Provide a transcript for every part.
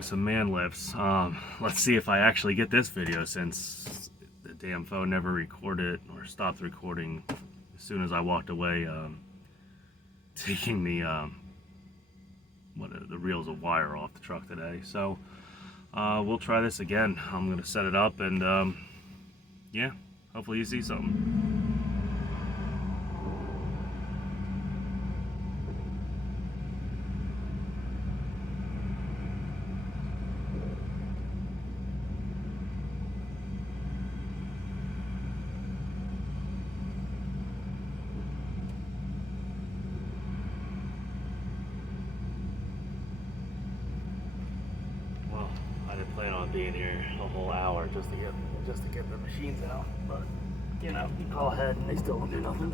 doing some man lifts. Let's see if I actually get this video, since the damn phone never recorded or stopped recording as soon as I walked away, taking the reels of wire off the truck today. So we'll try this again. I'm gonna set it up and yeah, hopefully you see something. I didn't plan on being here a whole hour just to get the machines out, but you know, you call ahead and they still don't do nothing.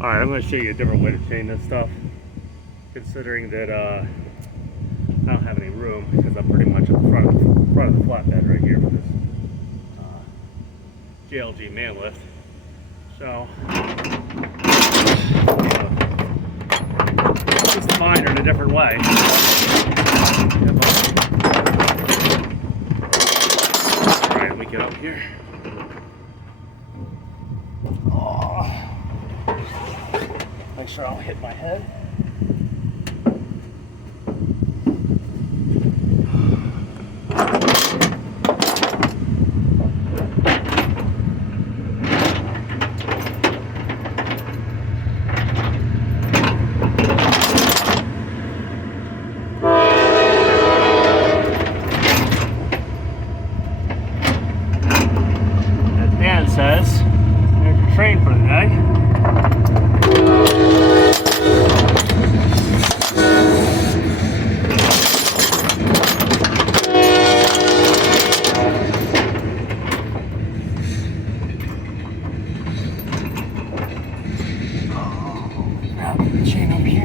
Alright, I'm going to show you a different way to chain this stuff, considering that I don't have any room because I'm pretty much at the front of the flatbed right here with this JLG man lift. So, just combine her in a different way. Alright, let me get up here. Make sure I don't hit my head. As Dan says, there's your train for the day. Chain up here.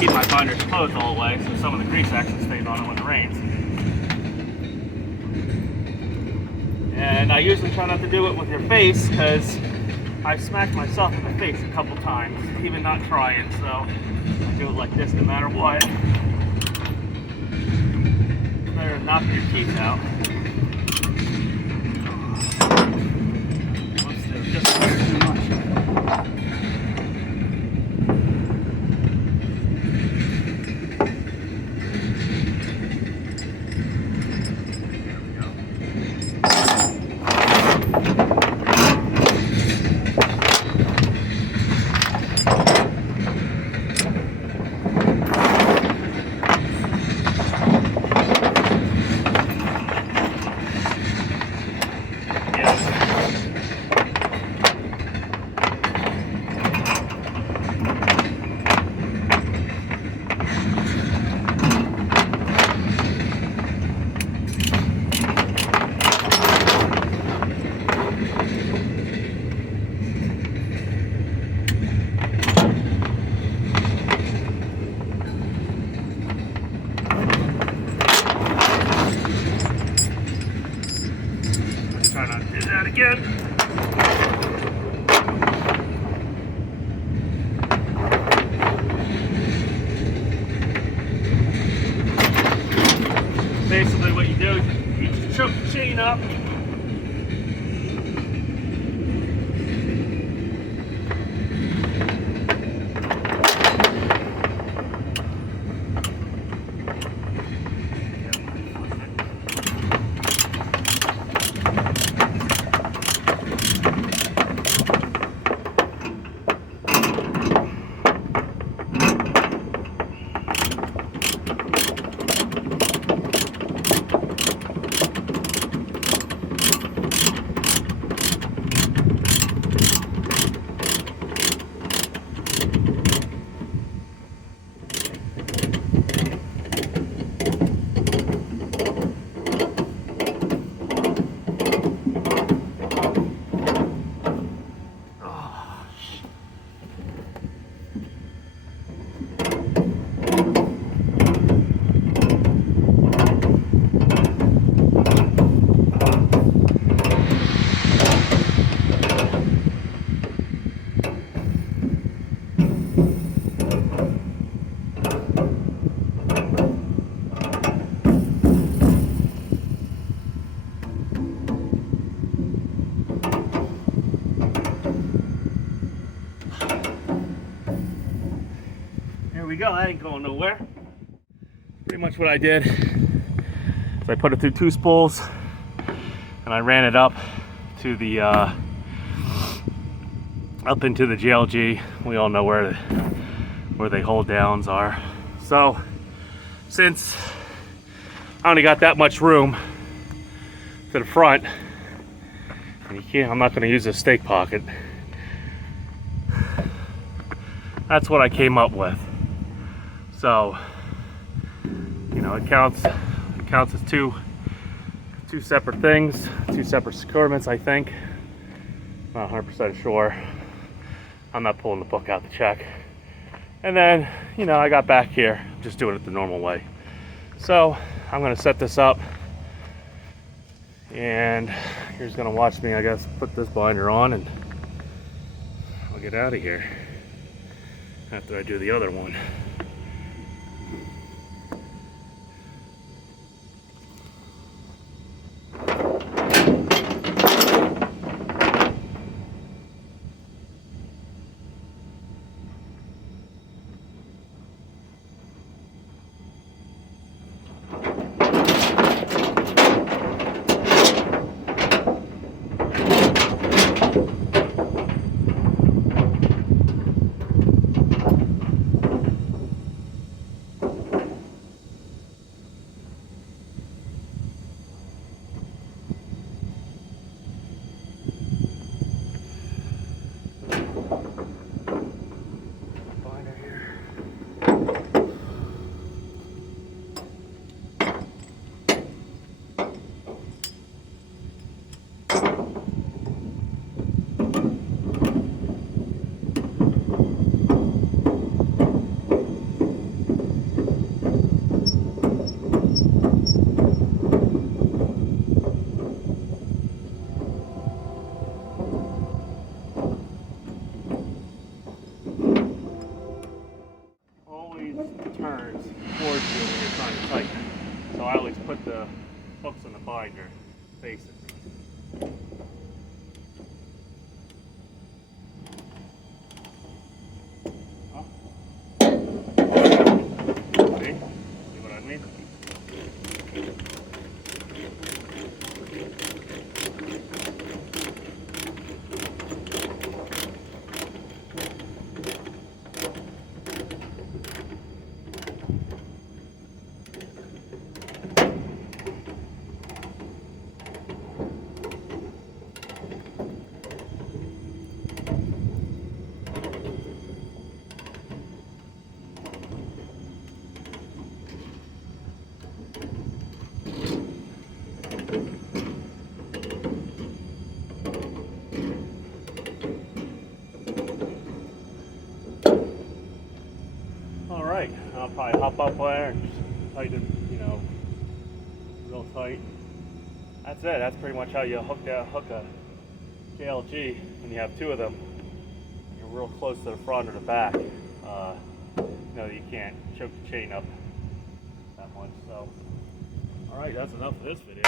Keep my binders closed all the way so some of the grease actually stays on it when it rains. And I usually try not to do it with your face because I've smacked myself in the face a couple times, even not trying, so I do it like this no matter what. Better than knocking your teeth out. Once they're just too much. Try not to do that again. Basically what you do is you just choke the chain up. There we go, that ain't going nowhere. pretty much what I did is I put it through 2 spools and I ran it up to the up into the JLG. We all know where the hold downs are. So since I only got that much room to the front, and I'm not going to use a stake pocket. That's what I came up with. So, you know, it counts as two separate things, 2 separate securements, I think. Not 100% sure. I'm not pulling the book out to check. And then, you know, I got back here, just doing it the normal way. So I'm gonna set this up, and you're just gonna watch me, I guess, put this binder on, and I'll get out of here after I do the other one. Turns towards you when you're trying to tighten. So I always put the hooks on the binder facing. See what I mean? Alright, I'll probably hop up there and just tighten it, you know, real tight. That's it. That's pretty much how you hook a JLG when you have 2 of them. You're real close to the front or the back. You know, you can't choke the chain up that much. So, alright, that's enough for this video.